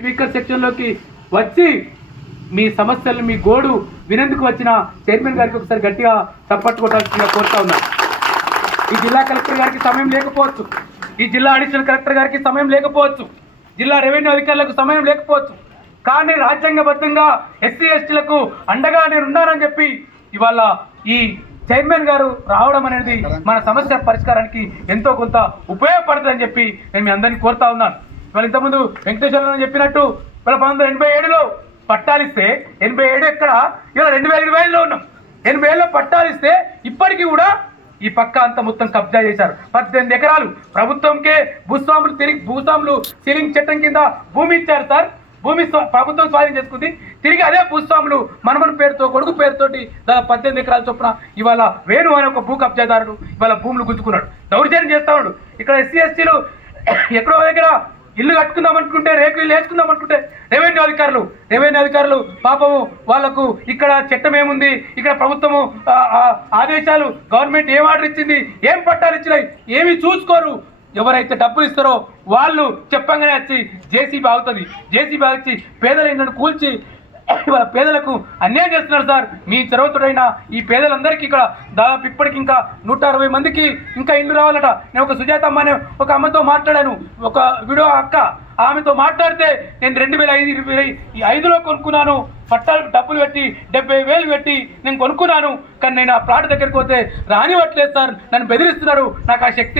Speaker సెక్షన్లోకి వచ్చి మీ సమస్యలు మీ గోడు వినేందుకు వచ్చిన చైర్మన్ గారికి ఒకసారి గట్టిగా చప్పట్లు కొట్టాల్సిందిగా కోరుతా ఉన్నాను. ఈ జిల్లా కలెక్టర్ గారికి సమయం లేకపోవచ్చు, ఈ జిల్లా అడిషనల్ కలెక్టర్ గారికి సమయం లేకపోవచ్చు, జిల్లా రెవెన్యూ అధికారులకు సమయం లేకపోవచ్చు, కానీ రాజ్యాంగబద్ధంగా ఎస్సీ ఎస్టీలకు అండగా నేను ఉన్నానని చెప్పి ఇవాళ ఈ చైర్మన్ గారు రావడం అనేది మన సమస్య పరిష్కారానికి ఎంతో కొంత ఉపయోగపడుతుందని చెప్పి నేను మీ అందరినీ కోరుతా ఉన్నాను. ఇవాళ ఇంతకుముందు వెంకటేశ్వరరావు చెప్పినట్టు 1987లో పట్టాలిస్తే 87 ఎక్కడ, ఇవాళ 2025లో ఉన్నాం. 80లో పట్టాలిస్తే ఇప్పటికీ కూడా ఈ పక్క అంతా మొత్తం కబ్జా చేశారు. 18 ఎకరాలు ప్రభుత్వంకే భూస్వాములు సీలింగ్ చట్టం కింద భూమి ఇచ్చారు సార్. భూమి ప్రభుత్వం స్వాధీనం చేసుకుంది. తిరిగి అదే భూస్వాములు మనమన పేరుతో కొడుకు పేరుతోటి 18 ఎకరాల చొప్పున ఇవాళ వేణు అనే ఒక భూ కబ్జాదారుడు ఇవాళ భూములు గుంజుకున్నాడు, దౌర్జన్యం చేస్తా ఉన్నాడు. ఇక్కడ ఎస్సీ ఎస్టీలు ఎక్కడో దగ్గర ఇల్లు కట్టుకుందాం అనుకుంటే, రేకులు వేసుకుందాం అనుకుంటే రెవెన్యూ అధికారులు పాపము వాళ్లకు ఇక్కడ చట్టం ఏముంది, ఇక్కడ ప్రభుత్వము ఆదేశాలు, గవర్నమెంట్ ఏం ఆర్డర్ ఇచ్చింది, ఏం పట్టాలు ఇచ్చినాయి ఏమి చూసుకోరు. ఎవరైతే డబ్బులు ఇస్తారో వాళ్ళు చెప్పంగానే వచ్చి జేసీబీ ఆగుతుంది. జేసీబీ వచ్చి పేదల ఇళ్లను కూల్చి ఇవాళ పేదలకు అన్యాయం చేస్తున్నారు సార్. మీ చొరవతోడైనా ఈ పేదలందరికీ ఇక్కడ దాదాపు ఇప్పటికి ఇంకా 160 మందికి ఇంకా ఇల్లు రావాలట. నేను ఒక సుజాతమ్మ అనే ఒక అమ్మతో మాట్లాడాను, ఒక వీడియో అక్క, ఆమెతో మాట్లాడితే నేను 2005లో కొనుక్కున్నాను, పట్టాలకు డబ్బులు పెట్టి 70,000 పెట్టి నేను కొనుక్కున్నాను, కానీ నేను ఆ ప్లాట్ దగ్గరికి పోతే రానివ్వట్లేదు సార్, నన్ను బెదిరిస్తున్నారు, నాకు ఆ శక్తి లేదు.